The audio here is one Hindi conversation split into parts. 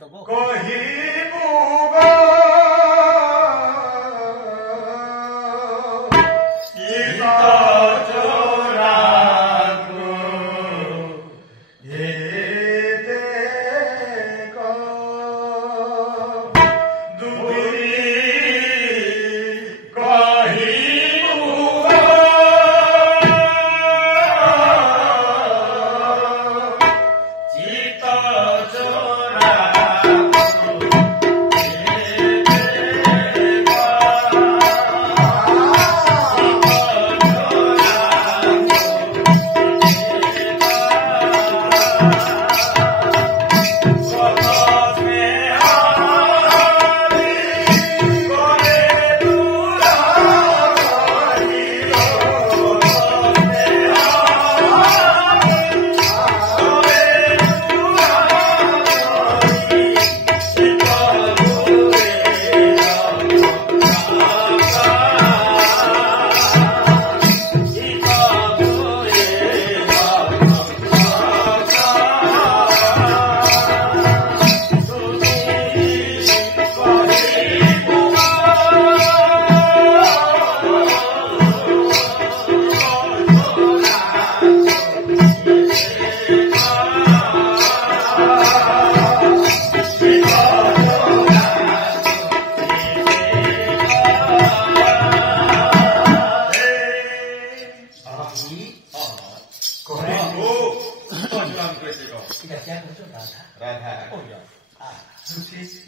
दबो कहिबु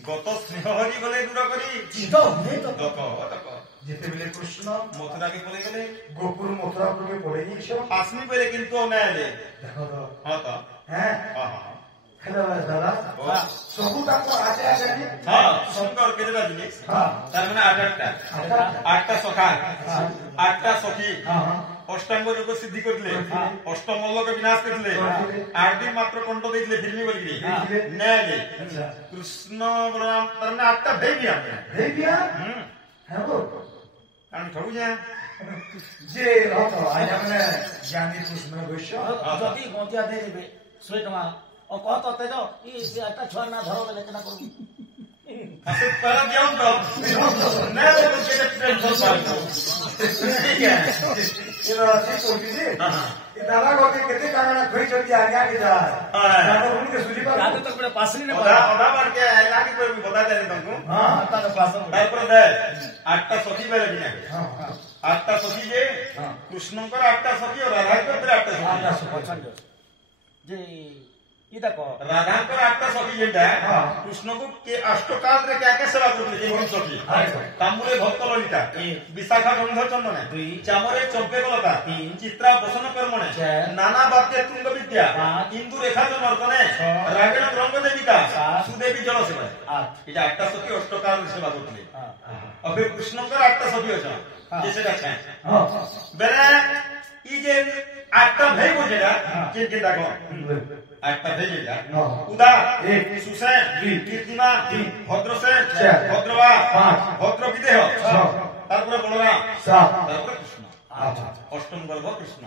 गत स्नेहरी गले दूर करी जितेबले कृष्ण मथुरा के पड़े गले गोकुल मथुरापुर के पड़े आसमी बेले किंतु नाइले देखो तो हां तो हैं हेलो दादा सबू तक आते आते हां शंकर केजरा जिनिस हां तार माने आठटा सखा आठटा सखी हां अष्टांग योग सिद्धि करले अष्टम मल्ल के विनाश करले 8 दिन मात्र कंठ देइले फिल्मी बोलगी नाइले कृष्ण बलराम तार माने आठटा भेबिया हेबो हम ठगु जा जे रथ आया माने ज्ञानी कृष्ण वैश्य जदी गंतिया दे देबे 100 टका और कहत तेज ई आठटा छुआ ना धरो बेले केना करू असे पर दियम तो ना के टेंशन पाइतो ठीक है इनो अच्छी कोठी जी ये दादा को केते कागना खई चटी आज्ञा के जा दादा उनके सुजी पर याद तक बड़े पास नहीं ओदा बार के लागी पर भी बता दे तुमको हां ता पास तार पर दे आठटा सखी बेले बिना हां आठटा सखी जे कृष्णकर आठटा सखी और राधा के आठटा सखी जे ई देखो राधा को आठटा सखी जेटा कृष्ण को के अष्टकाल रे क्या क्या सेवा करले जे कोन सखी तामुरे भक्त ललिता विशाखा गंध चंदन चामरे चंपे गलता चित्रा बसन कर्मणे नाना वाद्य तुंग विद्या इंदु रेखा नर्तने रागण रंग देविका सुदेवी जल सेवा ई जे आठटा सखी अष्टकाल रे सेवा करले अबे कृष्ण को आठटा सखी अछा जे सेटा छै बेले ई जे आठटा भाई बोजेला के देखो आठटा भेजेला उदा एक सुसेन कीर्तिमान भद्रसेन भद्रवा भद्र विदेह तारपर बलराम तारपर कृष्ण अष्टम गर्भ कृष्ण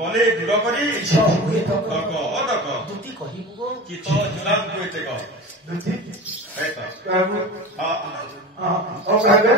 गले दूर करी दुती कहिबो चित जुलाम कोइते क दुती एतो हां हां ओ कहबे